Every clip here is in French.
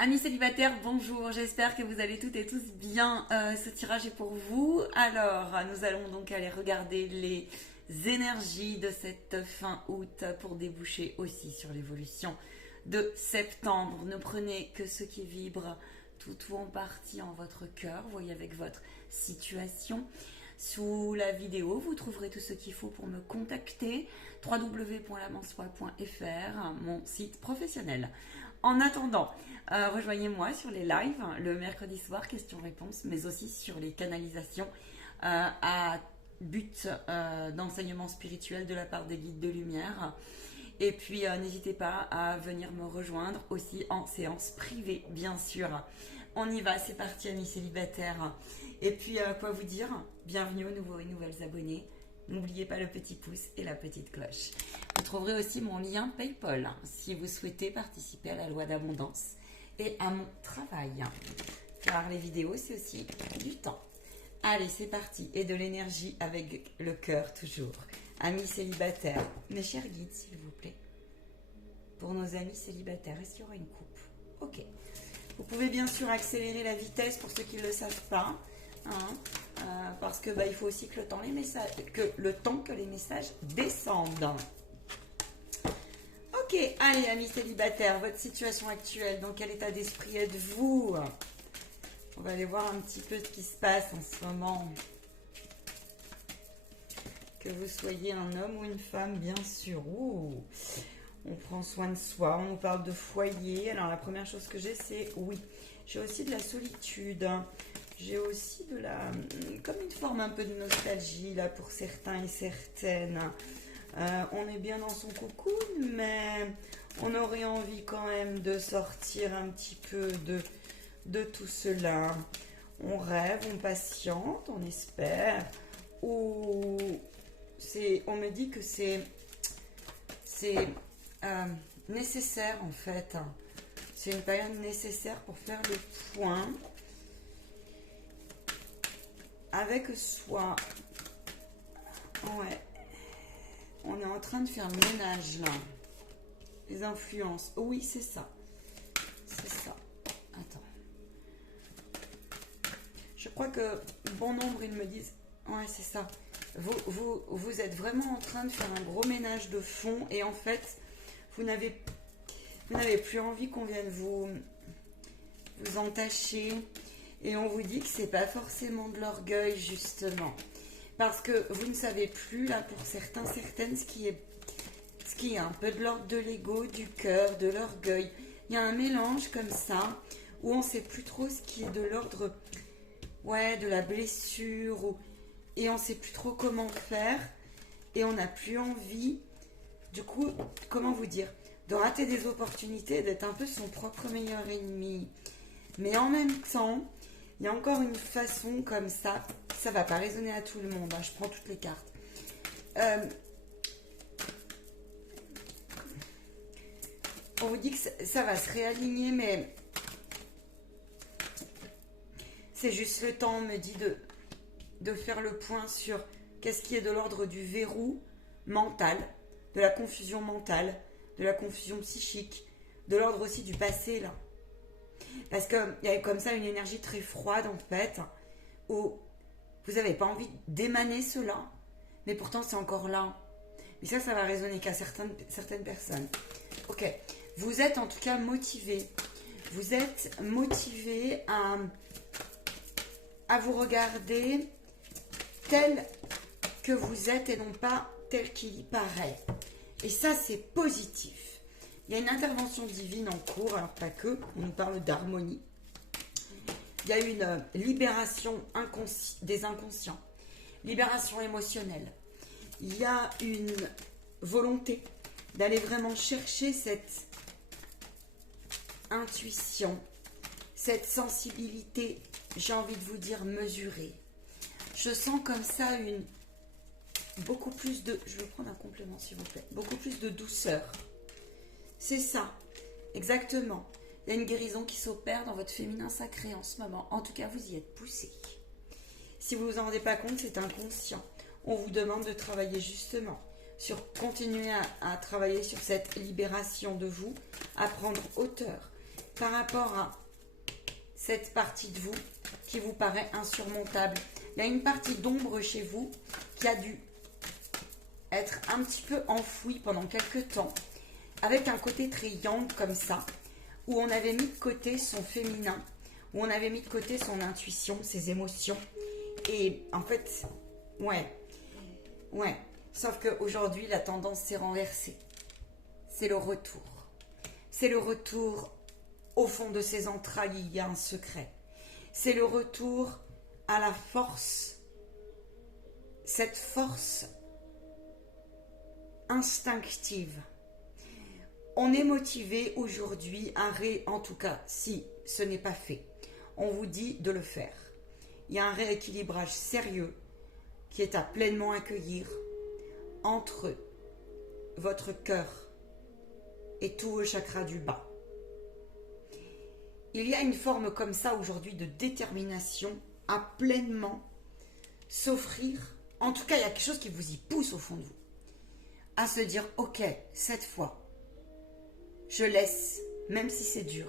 Amis célibataires, bonjour, j'espère que vous allez toutes et tous bien. Ce tirage est pour vous. Alors, nous allons donc aller regarder les énergies de cette fin août pour déboucher aussi sur l'évolution de septembre. Ne prenez que ce qui vibre tout ou en partie en votre cœur, voyez avec votre situation. Sous la vidéo, vous trouverez tout ce qu'il faut pour me contacter, www.lamansoi.fr, mon site professionnel. En attendant, rejoignez-moi sur les lives le mercredi soir, questions-réponses, mais aussi sur les canalisations à but d'enseignement spirituel de la part des guides de lumière. Et puis, n'hésitez pas à venir me rejoindre aussi en séance privée, bien sûr. On y va, c'est parti, amis célibataires. Et puis, quoi vous dire? Bienvenue aux nouveaux et nouvelles abonnés. N'oubliez pas le petit pouce et la petite cloche. Vous trouverez aussi mon lien PayPal si vous souhaitez participer à la loi d'abondance et à mon travail. Car les vidéos, c'est aussi du temps. Allez, c'est parti. Et de l'énergie avec le cœur toujours. Amis célibataires, mes chers guides, s'il vous plaît. Pour nos amis célibataires, est-ce qu'il y aura une coupe? Ok. Vous pouvez bien sûr accélérer la vitesse pour ceux qui ne le savent pas. Parce que il faut aussi que le temps que les messages descendent. Ok, allez amis célibataires, votre situation actuelle, dans quel état d'esprit êtes-vous? On va aller voir un petit peu ce qui se passe en ce moment. Que vous soyez un homme ou une femme, bien sûr. Ouh, on prend soin de soi, on nous parle de foyer. Alors la première chose que j'ai, c'est oui, j'ai aussi de la solitude. J'ai aussi comme une forme un peu de nostalgie là pour certains et certaines. On est bien dans son cocoon, mais on aurait envie quand même de sortir un petit peu de tout cela. On rêve, on patiente, on espère. On me dit que c'est nécessaire en fait. C'est une période nécessaire pour faire le point avec soi. Ouais. On est en train de faire le ménage là. Les influences. Oui, c'est ça. C'est ça. Attends. Je crois que bon nombre, ils me disent. Ouais, c'est ça. Vous êtes vraiment en train de faire un gros ménage de fond et en fait, vous n'avez plus envie qu'on vienne vous entacher. Et on vous dit que c'est pas forcément de l'orgueil, justement. Parce que vous ne savez plus, là, pour certains, certaines, ce qui est un peu de l'ordre de l'ego, du cœur, de l'orgueil. Il y a un mélange comme ça, où on ne sait plus trop ce qui est de l'ordre, de la blessure, et on ne sait plus trop comment faire, et on n'a plus envie, du coup, comment vous dire, de rater des opportunités, d'être un peu son propre meilleur ennemi. Mais en même temps, il y a encore une façon comme ça. Ça va pas résonner à tout le monde. Je prends toutes les cartes. On vous dit que ça va se réaligner, mais c'est juste le temps, on me dit, de faire le point sur qu'est-ce qui est de l'ordre du verrou mental, de la confusion mentale, de la confusion psychique, de l'ordre aussi du passé, là. Parce qu'il y a comme ça une énergie très froide en fait, où vous n'avez pas envie d'émaner cela, mais pourtant c'est encore là. Mais ça va résonner qu'à certaines personnes. Ok, vous êtes en tout cas motivé. Vous êtes motivé à vous regarder tel que vous êtes et non pas tel qu'il y paraît. Et ça c'est positif. Il y a une intervention divine en cours, alors pas que, on nous parle d'harmonie. Il y a une libération des inconscients, libération émotionnelle. Il y a une volonté d'aller vraiment chercher cette intuition, cette sensibilité, j'ai envie de vous dire mesurée. Je sens comme ça beaucoup plus de, je vais prendre un complément s'il vous plaît, beaucoup plus de douceur. C'est ça, exactement. Il y a une guérison qui s'opère dans votre féminin sacré en ce moment. En tout cas, vous y êtes poussé. Si vous ne vous en rendez pas compte, c'est inconscient. On vous demande de travailler justement continuer à travailler sur cette libération de vous, à prendre hauteur. par rapport à cette partie de vous qui vous paraît insurmontable. Il y a une partie d'ombre chez vous qui a dû être un petit peu enfouie pendant quelques temps, avec un côté très yang comme ça, où on avait mis de côté son féminin, où on avait mis de côté son intuition, ses émotions. Et en fait, ouais. Sauf qu'aujourd'hui, la tendance s'est renversée. C'est le retour. C'est le retour au fond de ses entrailles, il y a un secret. C'est le retour à la force. Cette force instinctive. On est motivé aujourd'hui en tout cas, si ce n'est pas fait, on vous dit de le faire. Il y a un rééquilibrage sérieux qui est à pleinement accueillir entre votre cœur et tous vos chakras du bas. Il y a une forme comme ça aujourd'hui de détermination à pleinement s'offrir. En tout cas, il y a quelque chose qui vous y pousse au fond de vous. À se dire, ok, cette fois, je laisse, même si c'est dur,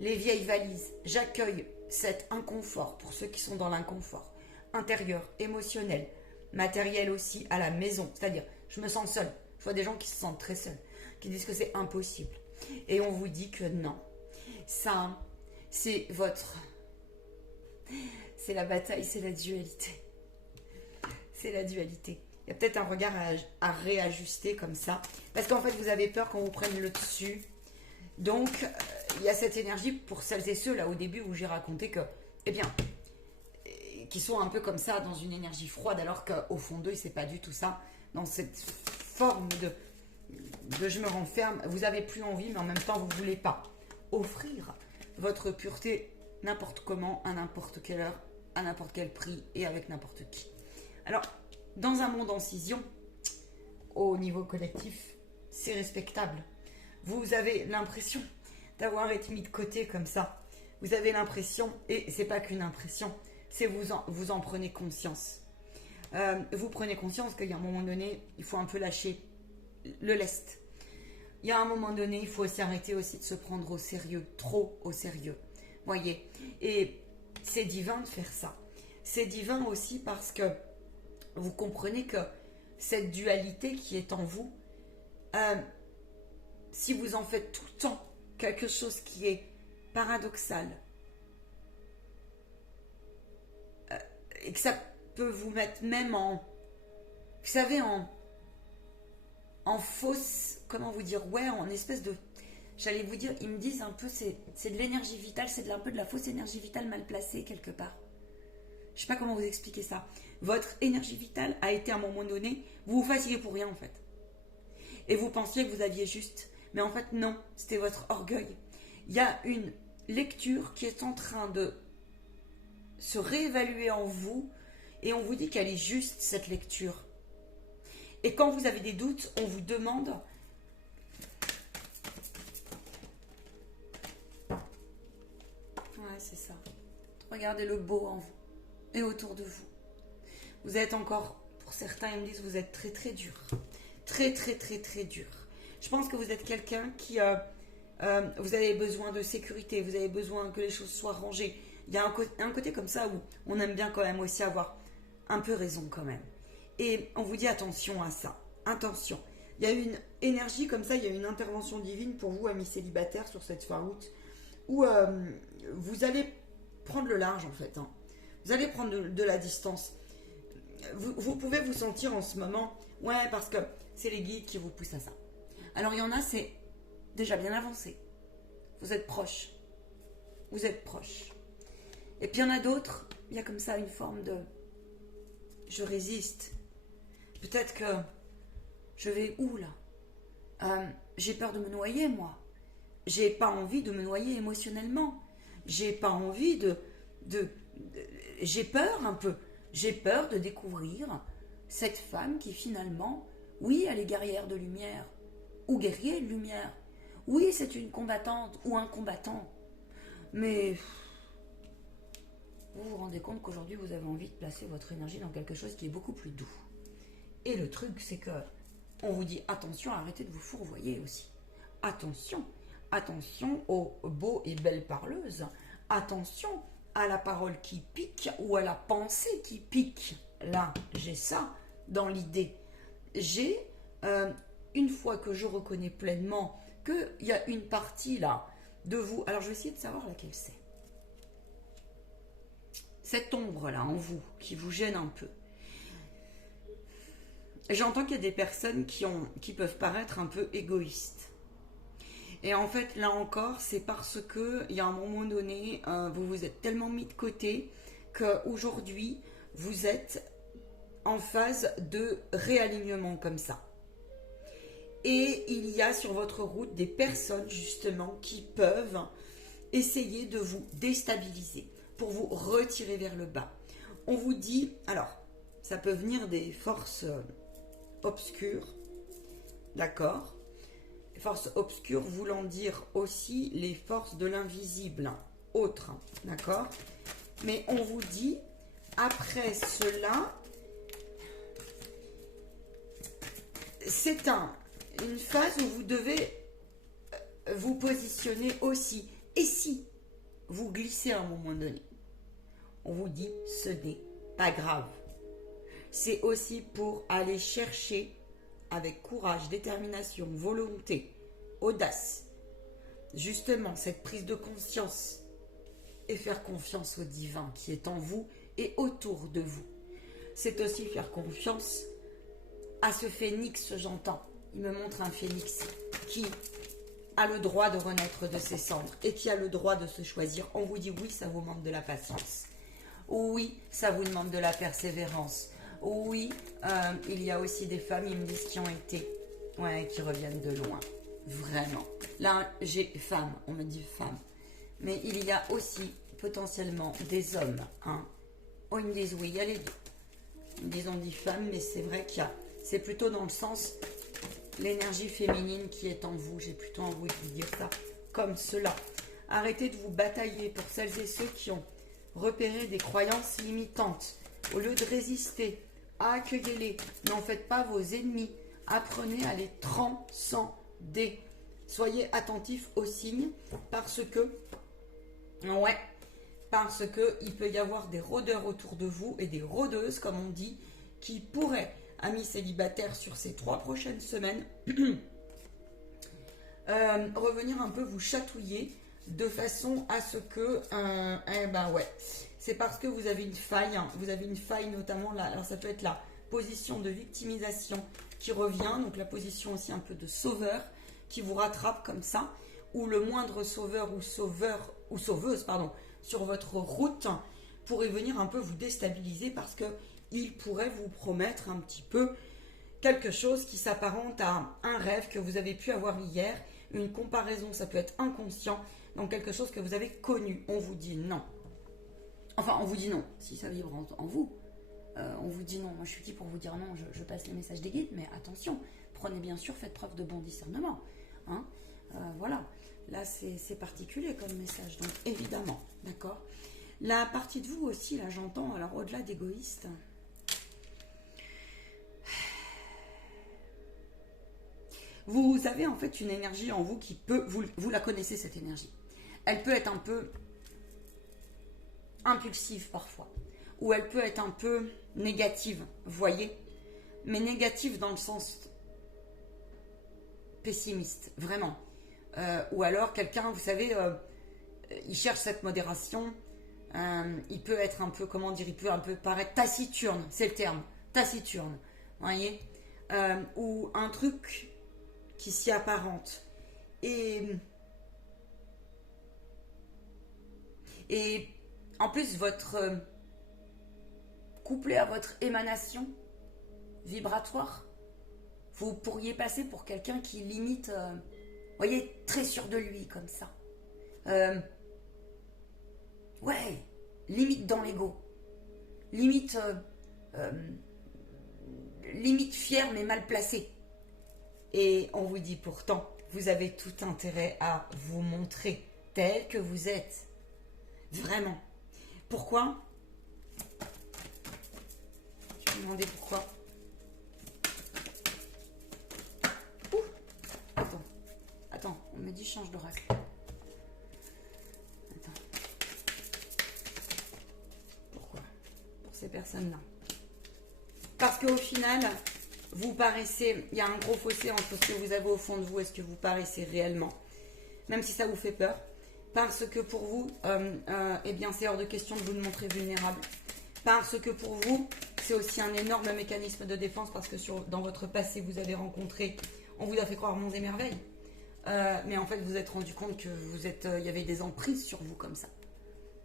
les vieilles valises. J'accueille cet inconfort pour ceux qui sont dans l'inconfort intérieur, émotionnel, matériel aussi à la maison. C'est-à-dire, je me sens seule. Je vois des gens qui se sentent très seuls, qui disent que c'est impossible. Et on vous dit que non. Ça, c'est votre... C'est la bataille, c'est la dualité. C'est la dualité. Il y a peut-être un regard à réajuster comme ça. Parce qu'en fait, vous avez peur qu'on vous prenne le dessus. Donc, il y a cette énergie pour celles et ceux, là, au début, où j'ai raconté que, eh bien, qui sont un peu comme ça, dans une énergie froide, alors qu'au fond d'eux, c'est pas du tout ça. Dans cette forme de je me renferme, vous avez plus envie, mais en même temps, vous voulez pas offrir votre pureté n'importe comment, à n'importe quelle heure, à n'importe quel prix et avec n'importe qui. Alors, dans un monde en scission, au niveau collectif, c'est respectable. Vous avez l'impression d'avoir été mis de côté comme ça. Vous avez l'impression, et c'est pas qu'une impression, c'est vous en prenez conscience. Vous prenez conscience qu'il y a un moment donné, il faut un peu lâcher le lest. Il y a un moment donné, il faut aussi arrêter aussi de se prendre au sérieux, trop au sérieux. Voyez, et c'est divin de faire ça. C'est divin aussi parce que vous comprenez que cette dualité qui est en vous, si vous en faites tout le temps quelque chose qui est paradoxal, et que ça peut vous mettre même en, vous savez, en fausse, comment vous dire, ouais, en espèce de, j'allais vous dire, ils me disent un peu, c'est de l'énergie vitale, c'est un peu de la fausse énergie vitale mal placée quelque part. Je sais pas comment vous expliquer ça. Votre énergie vitale a été à un moment donné, vous vous fatiguez pour rien en fait. Et vous pensiez que vous aviez juste. Mais en fait non, c'était votre orgueil. Il y a une lecture qui est en train de se réévaluer en vous et on vous dit qu'elle est juste cette lecture. Et quand vous avez des doutes, on vous demande ouais, c'est ça. Regardez le beau en vous et autour de vous. Vous êtes encore, pour certains, ils me disent, vous êtes très très dur. Très très très très dur. Je pense que vous êtes quelqu'un qui, vous avez besoin de sécurité, vous avez besoin que les choses soient rangées. Il y a un côté comme ça où on aime bien quand même aussi avoir un peu raison quand même. Et on vous dit attention à ça. Attention. Il y a une énergie comme ça, il y a une intervention divine pour vous, amis célibataires, sur cette fin août, où vous allez prendre le large en fait. Hein. Vous allez prendre de la distance. Vous pouvez vous sentir en ce moment, ouais, parce que c'est les guides qui vous poussent à ça. Alors il y en a, c'est déjà bien avancé. Vous êtes proche. Vous êtes proche. Et puis il y en a d'autres, il y a comme ça une forme de je résiste. Peut-être que je vais où là j'ai peur de me noyer moi. J'ai pas envie de me noyer émotionnellement. J'ai pas envie j'ai peur un peu. J'ai peur de découvrir cette femme qui finalement, oui, elle est guerrière de lumière ou guerrier de lumière. Oui, c'est une combattante ou un combattant. Mais vous vous rendez compte qu'aujourd'hui, vous avez envie de placer votre énergie dans quelque chose qui est beaucoup plus doux. Et le truc, c'est que on vous dit attention, arrêtez de vous fourvoyer aussi. Attention, attention aux beaux et belles parleuses. Attention à la parole qui pique ou à la pensée qui pique. Là, j'ai ça dans l'idée. J'ai, une fois que je reconnais pleinement qu'il y a une partie là de vous. Alors, je vais essayer de savoir laquelle c'est. Cette ombre là en vous qui vous gêne un peu. J'entends qu'il y a des personnes qui peuvent paraître un peu égoïstes. Et en fait, là encore, c'est parce que il y a un moment donné, vous vous êtes tellement mis de côté qu'aujourd'hui, vous êtes en phase de réalignement comme ça. Et il y a sur votre route des personnes justement qui peuvent essayer de vous déstabiliser pour vous retirer vers le bas. On vous dit, alors, ça peut venir des forces obscures, d'accord ? Forces obscures voulant dire aussi les forces de l'invisible, autres, d'accord ? Mais on vous dit, après cela, c'est une phase où vous devez vous positionner aussi. Et si vous glissez à un moment donné, on vous dit, ce n'est pas grave. C'est aussi pour aller chercher avec courage, détermination, volonté, audace, justement cette prise de conscience et faire confiance au divin qui est en vous et autour de vous. C'est aussi faire confiance à ce phénix, j'entends. Il me montre un phénix qui a le droit de renaître de ses cendres et qui a le droit de se choisir. On vous dit oui, ça vous demande de la patience. Oui, ça vous demande de la persévérance. Oui, il y a aussi des femmes, ils me disent, qui ont été, qui reviennent de loin. Vraiment. Là, j'ai femme, on me dit femme. Mais il y a aussi potentiellement des hommes. Hein. Oh, ils me disent oui, il y a les deux. Ils me disent on dit femme, mais c'est vrai c'est plutôt dans le sens l'énergie féminine qui est en vous. J'ai plutôt envie de vous dire ça comme cela. Arrêtez de vous batailler pour celles et ceux qui ont repéré des croyances limitantes. Au lieu de résister, accueillez-les. N'en faites pas vos ennemis. Apprenez à les transcender. Soyez attentifs aux signes parce que il peut y avoir des rôdeurs autour de vous et des rôdeuses, comme on dit, qui pourraient, amis célibataires, sur ces 3 prochaines semaines, revenir un peu vous chatouiller de façon à ce que, c'est parce que vous avez une faille, vous avez une faille notamment là, alors ça peut être la position de victimisation qui revient, donc la position aussi un peu de sauveur qui vous rattrape comme ça, ou le moindre sauveur ou sauveuse, sur votre route pourrait venir un peu vous déstabiliser parce que il pourrait vous promettre un petit peu quelque chose qui s'apparente à un rêve que vous avez pu avoir hier, une comparaison, ça peut être inconscient, donc quelque chose que vous avez connu. On vous dit non. Enfin, on vous dit non, si ça vibre en vous. On vous dit non. Moi, je suis qui pour vous dire non, je passe les messages des guides, mais attention, prenez bien sûr, faites preuve de bon discernement. Hein, voilà. Là, c'est particulier comme message, donc évidemment, d'accord. La partie de vous aussi, là, j'entends, alors au-delà d'égoïste, vous avez en fait une énergie en vous qui peut, vous la connaissez cette énergie. Elle peut être un peu impulsive parfois, ou elle peut être un peu négative, vous voyez, mais négative dans le sens pessimiste, vraiment. Ou alors quelqu'un, vous savez, il cherche cette modération, il peut être un peu, comment dire, il peut un peu paraître taciturne, c'est le terme, taciturne, vous voyez, ou un truc qui s'y apparente. Et en plus, votre couplé à votre émanation vibratoire, vous pourriez passer pour quelqu'un qui limite, vous voyez, très sûr de lui, comme ça. Limite dans l'ego. Limite fier mais mal placé. Et on vous dit pourtant, vous avez tout intérêt à vous montrer tel que vous êtes. Vraiment. Pourquoi ? Je vais me demander pourquoi. attends, on me dit change d'oracle. Attends. Pourquoi? Pour ces personnes-là. Parce qu'au final, vous paraissez, il y a un gros fossé entre ce que vous avez au fond de vous et ce que vous paraissez réellement. Même si ça vous fait peur. Parce que pour vous, eh bien, c'est hors de question de vous montrer vulnérable. Parce que pour vous, c'est aussi un énorme mécanisme de défense parce que dans votre passé, vous avez rencontré, on vous a fait croire monts et merveilles. Mais en fait, vous vous êtes rendu compte que il y avait des emprises sur vous comme ça.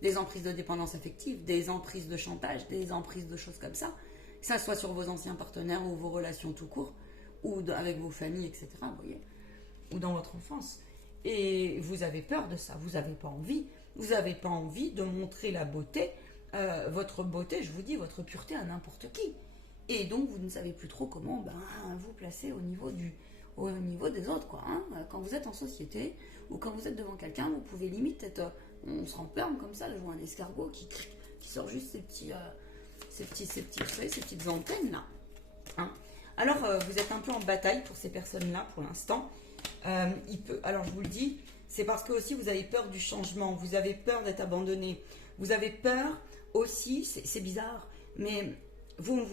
Des emprises de dépendance affective, des emprises de chantage, des emprises de choses comme ça. Que ça soit sur vos anciens partenaires ou vos relations tout court, ou avec vos familles, etc. Vous voyez, ou dans votre enfance. Et vous avez peur de ça, vous n'avez pas envie. Vous n'avez pas envie de montrer la beauté, votre beauté, je vous dis, votre pureté à n'importe qui. Et donc, vous ne savez plus trop comment vous placer au niveau des autres, quoi. Hein. Quand vous êtes en société, ou quand vous êtes devant quelqu'un, vous pouvez limite être... on se renferme comme ça, je vois un escargot qui sort juste ces petites antennes là. Hein. Alors vous êtes un peu en bataille pour ces personnes-là pour l'instant. Alors je vous le dis, c'est parce que aussi vous avez peur du changement, vous avez peur d'être abandonné, vous avez peur aussi, c'est bizarre, mais vous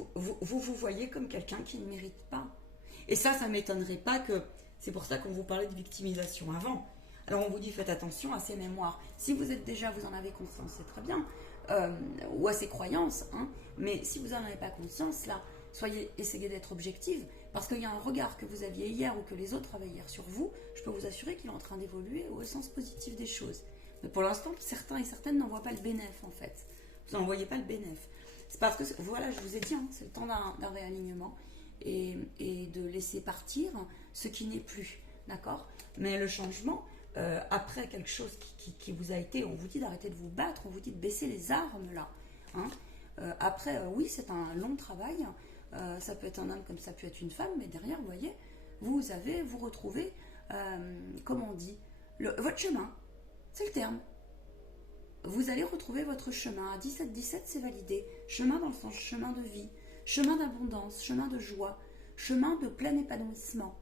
voyez comme quelqu'un qui ne mérite pas. Et ça ne m'étonnerait pas que c'est pour ça qu'on vous parlait de victimisation avant. Alors on vous dit faites attention à ces mémoires. Si vous êtes déjà, vous en avez conscience, c'est très bien. Ou à ces croyances, hein. Mais si vous n'en avez pas conscience, là, essayez d'être objective, parce qu'il y a un regard que vous aviez hier ou que les autres avaient hier sur vous, je peux vous assurer qu'il est en train d'évoluer au sens positif des choses. Mais pour l'instant, certains et certaines n'en voient pas le bénéfice, en fait. Vous n'en voyez pas le bénéfice. C'est parce que, voilà, je vous ai dit, hein, c'est le temps d'un réalignement et de laisser partir ce qui n'est plus, d'accord? Mais le changement... après quelque chose qui vous a été, on vous dit d'arrêter de vous battre, on vous dit de baisser les armes là. Hein. Après, oui, c'est un long travail. Ça peut être un homme comme ça peut être une femme, mais derrière, vous voyez, vous retrouvez, comment on dit, votre chemin. C'est le terme. Vous allez retrouver votre chemin. À 17-17, c'est validé. Chemin dans le sens chemin de vie, chemin d'abondance, chemin de joie, chemin de plein épanouissement.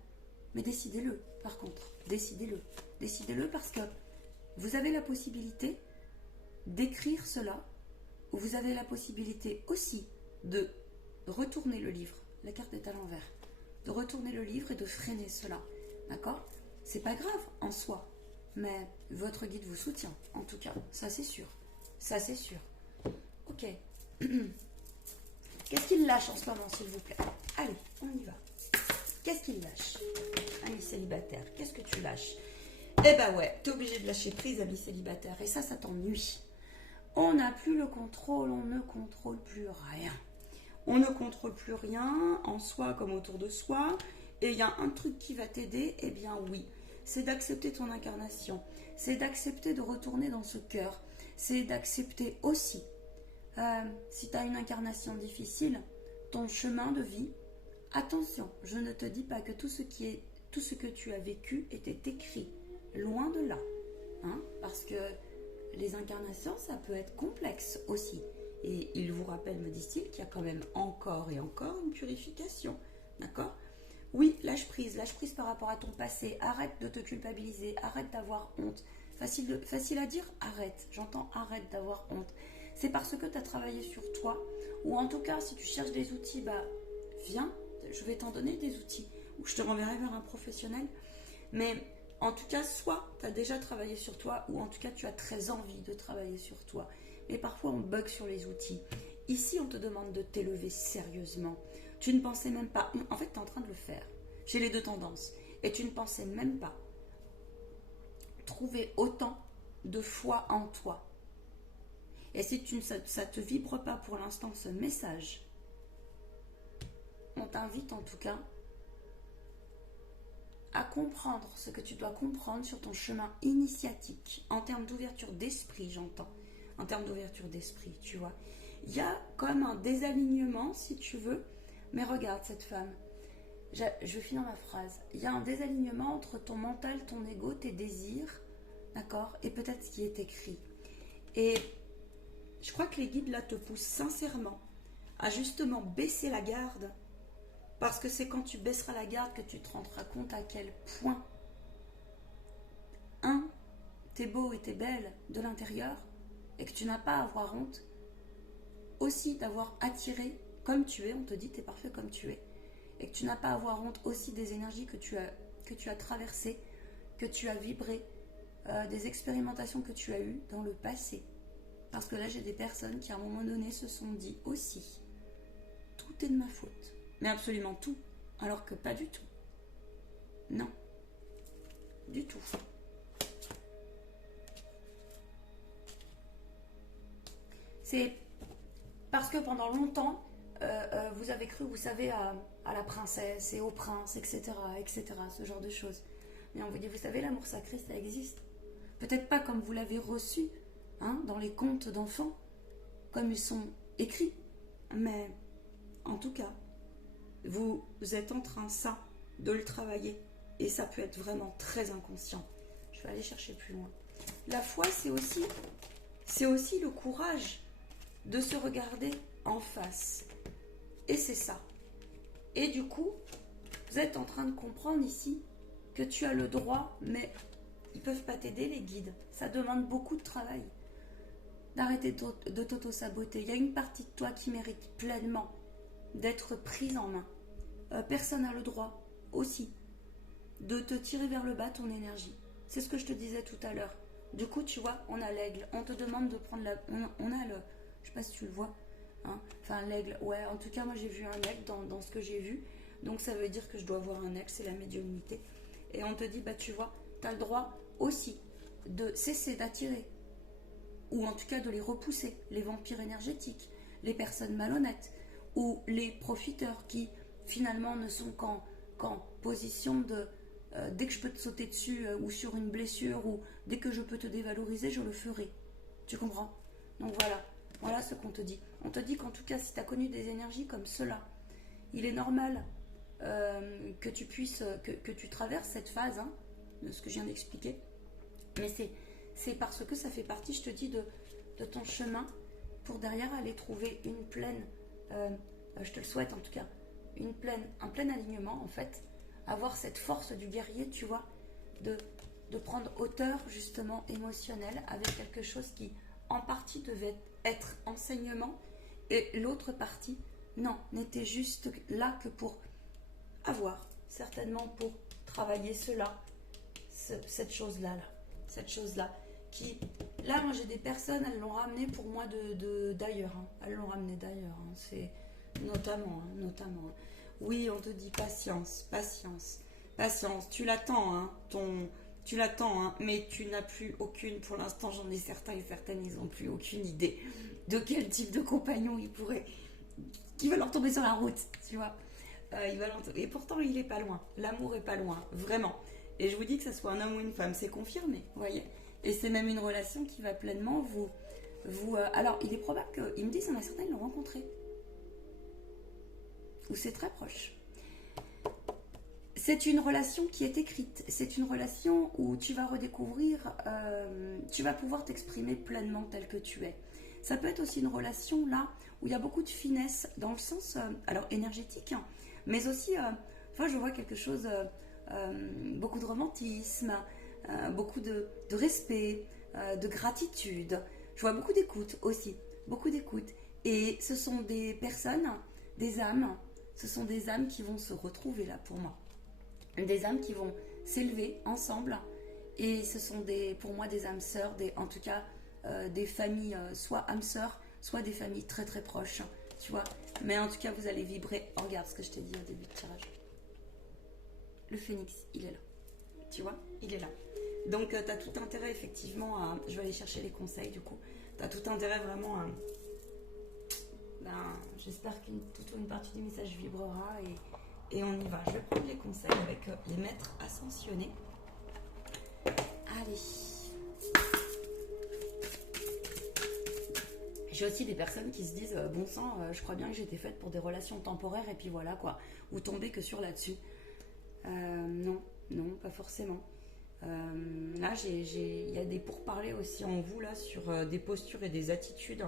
Mais décidez-le, par contre. Décidez-le. Décidez-le parce que vous avez la possibilité d'écrire cela, ou vous avez la possibilité aussi de retourner le livre. La carte est à l'envers. De retourner le livre et de freiner cela. D'accord? C'est pas grave en soi, mais votre guide vous soutient, en tout cas. Ça, c'est sûr. Ça, c'est sûr. Ok. Qu'est-ce qu'il lâche en ce moment, s'il vous plaît? Allez, on y va. Qu'est-ce qu'il lâche? Ami célibataire, qu'est-ce que tu lâches? Eh ben ouais, t'es obligé de lâcher prise, ami célibataire. Et ça t'ennuie. On n'a plus le contrôle, on ne contrôle plus rien. On ne contrôle plus rien en soi comme autour de soi. Et il y a un truc qui va t'aider, eh bien oui. C'est d'accepter ton incarnation. C'est d'accepter de retourner dans ce cœur. C'est d'accepter aussi, si tu as une incarnation difficile, ton chemin de vie. Attention, je ne te dis pas que tout ce que tu as vécu était écrit. Loin de là. Hein, parce que les incarnations, ça peut être complexe aussi. Et il vous rappelle, me dit-il, qu'il y a quand même encore et encore une purification. D'accord? Oui, lâche prise par rapport à ton passé. Arrête de te culpabiliser, arrête d'avoir honte. Facile à dire, arrête. J'entends arrête d'avoir honte. C'est parce que tu as travaillé sur toi. Ou en tout cas, si tu cherches des outils, viens, je vais t'en donner des outils. Ou je te renverrai vers un professionnel. Mais en tout cas, soit tu as déjà travaillé sur toi, ou en tout cas, tu as très envie de travailler sur toi. Mais parfois, on bug sur les outils. Ici, on te demande de t'élever sérieusement. Tu ne pensais même pas... En fait, tu es en train de le faire. J'ai les deux tendances. Et tu ne pensais même pas trouver autant de foi en toi. Et si ça ne te vibre pas pour l'instant ce message, on t'invite en tout cas à comprendre ce que tu dois comprendre sur ton chemin initiatique, en termes d'ouverture d'esprit, j'entends, en termes d'ouverture d'esprit, tu vois. Il y a comme un désalignement, si tu veux, mais regarde cette femme, je vais finir ma phrase, il y a un désalignement entre ton mental, ton ego, tes désirs, d'accord, et peut-être ce qui est écrit. Et je crois que les guides là te poussent sincèrement à justement baisser la garde. Parce que c'est quand tu baisseras la garde que tu te rendras compte à quel point t'es beau et t'es belle de l'intérieur et que tu n'as pas à avoir honte aussi d'avoir attiré comme tu es, on te dit t'es parfait comme tu es, et que tu n'as pas à avoir honte aussi des énergies que tu as traversées, que tu as vibré, des expérimentations que tu as eues dans le passé. Parce que là, j'ai des personnes qui, à un moment donné, se sont dit aussi, tout est de ma faute. Mais absolument tout. Alors que pas du tout. Non. Du tout. C'est parce que pendant longtemps, vous avez cru, vous savez, à la princesse et au prince, etc., etc., ce genre de choses. Mais on vous dit, vous savez, l'amour sacré, ça existe. Peut-être pas comme vous l'avez reçu, hein, dans les contes d'enfants, comme ils sont écrits. Mais en tout cas, vous êtes en train, ça, de le travailler. Et ça peut être vraiment très inconscient. Je vais aller chercher plus loin. La foi, c'est aussi le courage de se regarder en face. Et c'est ça. Et du coup, vous êtes en train de comprendre ici que tu as le droit, mais ils ne peuvent pas t'aider, les guides. Ça demande beaucoup de travail. D'arrêter de t'auto-saboter. Il y a une partie de toi qui mérite pleinement d'être prise en main. Personne n'a le droit aussi de te tirer vers le bas ton énergie. C'est ce que je te disais tout à l'heure. Du coup, tu vois, on a l'aigle. On te demande de prendre la... On a le... Je sais pas si tu le vois. Hein, enfin, l'aigle. Ouais, en tout cas, moi, j'ai vu un aigle dans ce que j'ai vu. Donc, ça veut dire que je dois voir un aigle. C'est la médiumnité. Et on te dit, bah, tu vois, tu as le droit aussi de cesser d'attirer. Ou en tout cas, de les repousser. Les vampires énergétiques. Les personnes malhonnêtes. Ou les profiteurs qui, finalement, ne sont qu'en position de... dès que je peux te sauter dessus ou sur une blessure ou dès que je peux te dévaloriser, je le ferai. Tu comprends? Donc voilà ce qu'on te dit. On te dit qu'en tout cas, si tu as connu des énergies comme cela, il est normal que tu puisses, que tu traverses cette phase, hein, de ce que je viens d'expliquer. Mais c'est parce que ça fait partie, je te dis, de ton chemin pour derrière aller trouver une pleine, je te le souhaite en tout cas, un plein alignement en fait. Avoir cette force du guerrier, tu vois, de prendre hauteur justement émotionnelle avec quelque chose qui en partie devait être enseignement et l'autre partie, non, n'était juste là que pour avoir, certainement pour travailler cette chose-là, cette chose-là, qui, là, moi j'ai des personnes, elles l'ont ramené pour moi d'ailleurs, hein. Elles l'ont ramené d'ailleurs, hein. C'est notamment. Oui, on te dit patience, tu l'attends, hein, tu l'attends, hein, mais tu n'as plus aucune, pour l'instant j'en ai certains et certaines, ils n'ont plus aucune idée de quel type de compagnon qui va leur tomber sur la route, tu vois. Et pourtant il est pas loin, l'amour est pas loin, vraiment. Et je vous dis que ce soit un homme ou une femme, c'est confirmé, vous voyez. Et c'est même une relation qui va pleinement alors il est probable qu'ils me disent, il y en a certains, ils l'ont rencontré. Ou c'est très proche. C'est une relation qui est écrite. C'est une relation où tu vas redécouvrir, tu vas pouvoir t'exprimer pleinement tel que tu es. Ça peut être aussi une relation là où il y a beaucoup de finesse dans le sens, alors énergétique, hein, mais aussi, je vois quelque chose, beaucoup de romantisme, beaucoup de respect, de gratitude. Je vois beaucoup d'écoute aussi, beaucoup d'écoute. Et ce sont des personnes, des âmes. Ce sont des âmes qui vont se retrouver là pour moi. Des âmes qui vont s'élever ensemble. Et ce sont pour moi des âmes sœurs, en tout cas des familles, soit âmes sœurs, soit des familles très très proches. Tu vois. Mais en tout cas, vous allez vibrer. Oh, regarde ce que je t'ai dit au début de tirage. Le phénix, il est là. Tu vois, il est là. Donc, tu as tout intérêt effectivement à... Je vais aller chercher les conseils du coup. Tu as tout intérêt vraiment à... j'espère toute une partie du message vibrera et on y va. Je vais prendre les conseils avec les maîtres ascensionnés. Allez. J'ai aussi des personnes qui se disent bon sang, je crois bien que j'ai été faite pour des relations temporaires et puis voilà quoi. Ou tomber que sur là-dessus. Non, pas forcément. Là, il y a des pourparlers aussi en vous là sur des postures et des attitudes.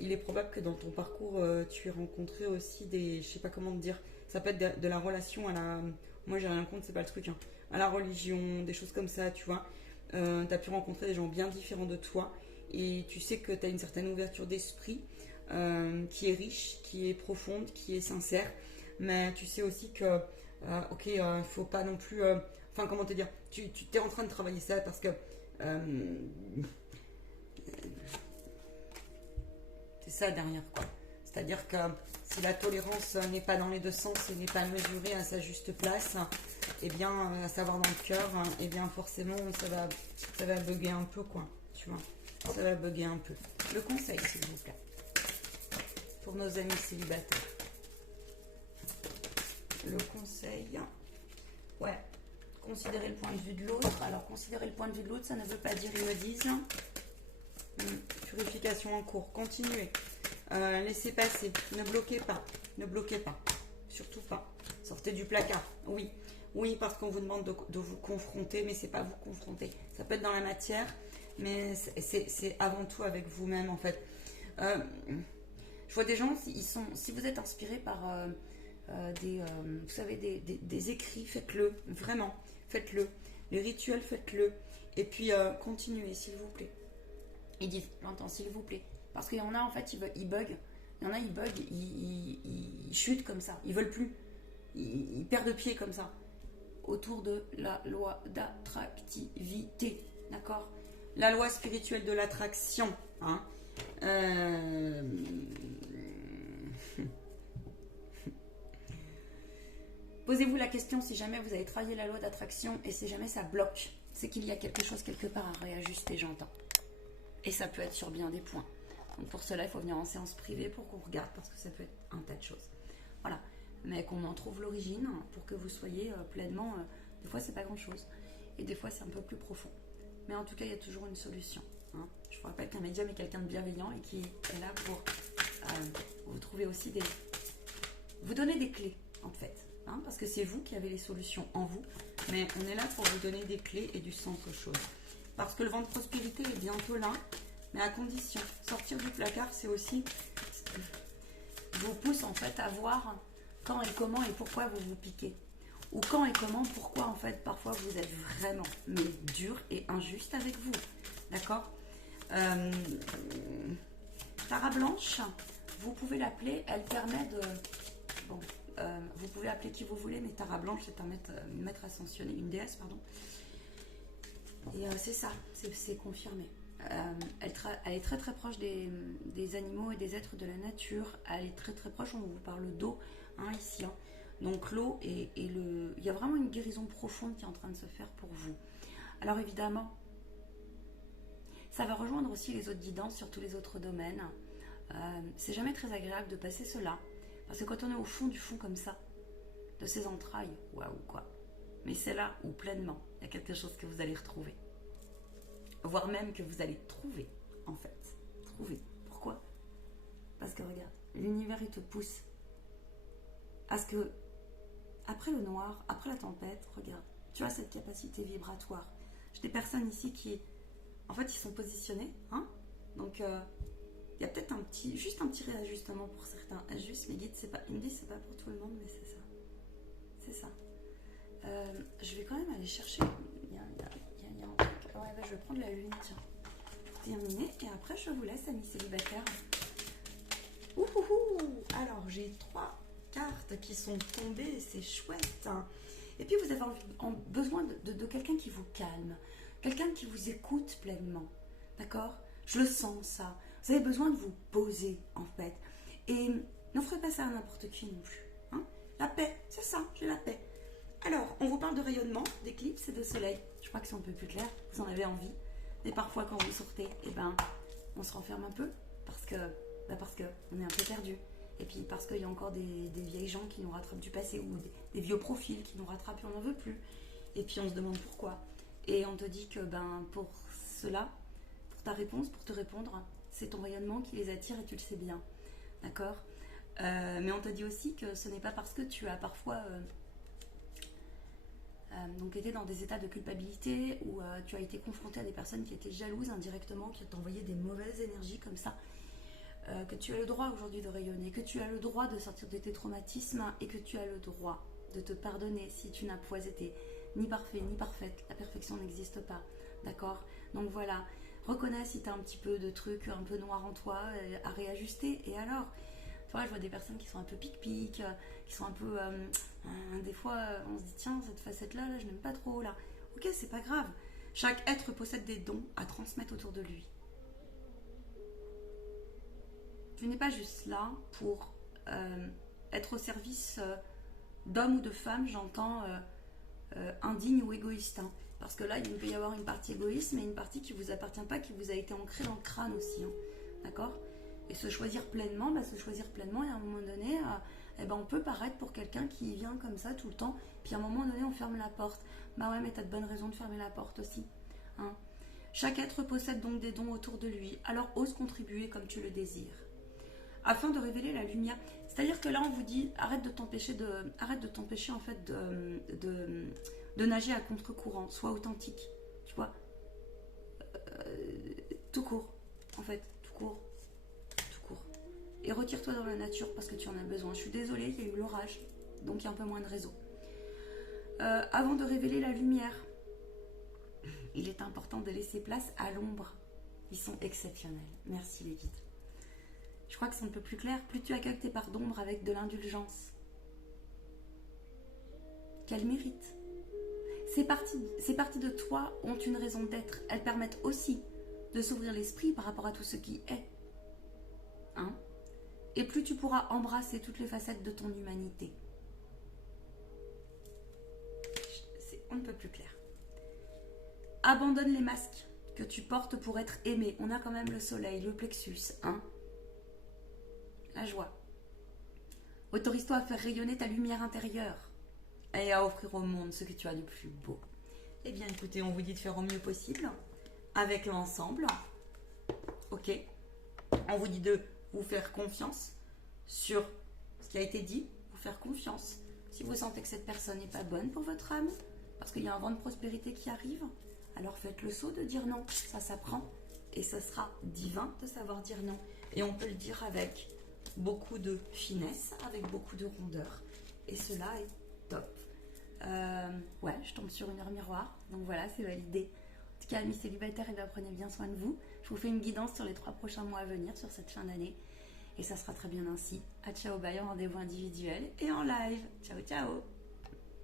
Il est probable que dans ton parcours, tu aies rencontré aussi je sais pas comment te dire, ça peut être de la relation à la... Moi, j'ai rien contre, c'est pas le truc, hein, à la religion, des choses comme ça, tu vois. tu as pu rencontrer des gens bien différents de toi et tu sais que tu as une certaine ouverture d'esprit qui est riche, qui est profonde, qui est sincère. Mais tu sais aussi que, ok, il ne faut pas non plus. Enfin, comment te dire, tu es en train de travailler ça parce que. C'est ça derrière quoi. C'est-à-dire que si la tolérance n'est pas dans les deux sens et n'est pas mesurée à sa juste place, eh bien, à savoir dans le cœur, eh bien, forcément, ça va bugger un peu, quoi. Tu vois, ça va bugger un peu. Le conseil, s'il vous plaît, pour nos amis célibataires. Le conseil, ouais, considérer le point de vue de l'autre. Alors, considérer le point de vue de l'autre, ça ne veut pas dire, ils me disent, purification en cours, continuez. Laissez passer, ne bloquez pas, ne bloquez pas, surtout pas. Sortez du placard, oui, oui, parce qu'on vous demande de vous confronter, mais c'est pas vous confronter. Ça peut être dans la matière, mais c'est avant tout avec vous-même en fait. Je vois des gens, si vous êtes inspiré par vous savez, des écrits, faites-le, vraiment, faites-le. Les rituels, faites-le. Et puis continuez, s'il vous plaît. Ils disent, j'entends, s'il vous plaît. Parce qu'il y en a, en fait, ils bug. Il y en a, ils bug, ils chutent comme ça. Ils veulent plus. Ils perdent pied comme ça. Autour de la loi d'attractivité. D'accord? La loi spirituelle de l'attraction. Hein. Posez-vous la question si jamais vous avez travaillé la loi d'attraction et si jamais ça bloque. C'est qu'il y a quelque chose quelque part à réajuster, j'entends. Et ça peut être sur bien des points. Donc pour cela, il faut venir en séance privée pour qu'on regarde parce que ça peut être un tas de choses. Voilà. Mais qu'on en trouve l'origine pour que vous soyez pleinement... des fois, c'est pas grand-chose. Et des fois, c'est un peu plus profond. Mais en tout cas, il y a toujours une solution. Hein. Je vous rappelle qu'un médium est quelqu'un de bienveillant et qui est là pour vous trouver aussi des... Vous donner des clés, en fait. Hein, parce que c'est vous qui avez les solutions en vous. Mais on est là pour vous donner des clés et du sens aux choses. Parce que le vent de prospérité est bientôt là. Mais à condition, sortir du placard, c'est aussi vous pousse en fait à voir quand et comment et pourquoi vous vous piquez. Ou quand et comment, pourquoi en fait parfois vous êtes vraiment mais dur et injuste avec vous. D'accord. Tara Blanche, vous pouvez l'appeler, elle permet de... Bon, vous pouvez appeler qui vous voulez, mais Tara Blanche c'est un maître ascensionné, une déesse, pardon. Et c'est ça, c'est confirmé. Elle est très très proche des animaux et des êtres de la nature. Elle est très très proche, on vous parle d'eau hein, ici. Hein. Donc l'eau il y a vraiment une guérison profonde qui est en train de se faire pour vous. Alors évidemment, ça va rejoindre aussi les autres guidances sur tous les autres domaines. C'est jamais très agréable de passer cela. Parce que quand on est au fond du fond comme ça, de ses entrailles, waouh quoi. Mais c'est là où pleinement, il y a quelque chose que vous allez retrouver. Voire même que vous allez trouver, en fait. Trouver. Pourquoi? Parce que regarde, l'univers il te pousse à ce que, après le noir, après la tempête, regarde, tu as cette capacité vibratoire. J'ai des personnes ici qui, en fait, ils sont positionnés, hein. Donc, il y a peut-être juste un petit réajustement pour certains. Juste, les guides, ils me disent c'est pas pour tout le monde, mais c'est ça. C'est ça. Je vais quand même aller chercher. Il y a un truc. Ouais, bah, je vais prendre la lune, tiens. Pour terminer. Et après, je vous laisse, amis célibataires. Ouhouhou. Alors, j'ai 3 cartes qui sont tombées. C'est chouette. Hein. Et puis, vous avez besoin de quelqu'un qui vous calme. Quelqu'un qui vous écoute pleinement. D'accord? Je le sens, ça. Vous avez besoin de vous poser, en fait. Et n'offrez pas ça à n'importe qui non plus. Hein. La paix, c'est ça, j'ai la paix. Alors, on vous parle de rayonnement, d'éclipse et de soleil. Je crois que c'est un peu plus clair, vous en avez envie. Mais parfois, quand vous sortez, eh ben, on se renferme un peu parce que on est un peu perdu. Et puis parce qu'il y a encore des vieilles gens qui nous rattrapent du passé ou des vieux profils qui nous rattrapent et on n'en veut plus. Et puis on se demande pourquoi. Et on te dit que pour cela, pour ta réponse, pour te répondre, c'est ton rayonnement qui les attire et tu le sais bien. D'accord. Mais on te dit aussi que ce n'est pas parce que tu as parfois... donc été dans des états de culpabilité où tu as été confronté à des personnes qui étaient jalouses indirectement, qui t'envoyaient des mauvaises énergies comme ça, que tu as le droit aujourd'hui de rayonner, que tu as le droit de sortir de tes traumatismes et que tu as le droit de te pardonner si tu n'as pas été ni parfait ni parfaite. La perfection n'existe pas. D'accord? Donc voilà, reconnais si tu as un petit peu de trucs un peu noirs en toi à réajuster. Et alors, tu vois, je vois des personnes qui sont un peu pic-pic, qui sont un peu... des fois, on se dit, tiens, cette facette-là, là, je n'aime pas trop, là. Ok, c'est pas grave. Chaque être possède des dons à transmettre autour de lui. Tu n'es pas juste là pour être au service d'hommes ou de femmes, j'entends indigne ou égoïste. Hein. Parce que là, il peut y avoir une partie égoïste, mais une partie qui ne vous appartient pas, qui vous a été ancrée dans le crâne aussi. Hein. D'accord? Et se choisir pleinement, et à un moment donné, on peut paraître pour quelqu'un qui vient comme ça tout le temps, puis à un moment donné, on ferme la porte. Bah ouais, mais t'as de bonnes raisons de fermer la porte aussi. Hein. Chaque être possède donc des dons autour de lui, alors ose contribuer comme tu le désires. Afin de révéler la lumière. C'est-à-dire que là, on vous dit, arrête de t'empêcher en fait de nager à contre-courant, sois authentique, tu vois, tout court, en fait, tout court. Et retire-toi dans la nature parce que tu en as besoin. Je suis désolée, il y a eu l'orage, donc il y a un peu moins de réseau. Avant de révéler la lumière, il est important de laisser place à l'ombre. Ils sont exceptionnels. Merci les guides. Je crois que c'est un peu plus clair. Plus tu accueilles tes parts d'ombre avec de l'indulgence qu'elles méritent. Ces parties de toi ont une raison d'être. Elles permettent aussi de s'ouvrir l'esprit par rapport à tout ce qui est. Hein? Et plus tu pourras embrasser toutes les facettes de ton humanité. On ne peut plus clair. Abandonne les masques que tu portes pour être aimé. On a quand même le soleil, le plexus, hein? La joie. Autorise-toi à faire rayonner ta lumière intérieure et à offrir au monde ce que tu as de plus beau. Eh bien, écoutez, on vous dit de faire au mieux possible avec l'ensemble. Ok? On vous dit de vous faire confiance sur ce qui a été dit, vous faire confiance. Si vous sentez que cette personne n'est pas bonne pour votre âme, parce qu'il y a un vent de prospérité qui arrive, alors faites le saut de dire non. Ça s'apprend et ce sera divin de savoir dire non. Et on peut le dire avec beaucoup de finesse, avec beaucoup de rondeur. Et cela est top. Ouais, je tombe sur une heure miroir. Donc voilà, c'est validé. En tout cas, amis célibataires, prenez bien soin de vous. Je vous fais une guidance sur les 3 prochains mois à venir, sur cette fin d'année. Et ça sera très bien ainsi. À ciao, bye, en rendez-vous individuel et en live. Ciao, ciao.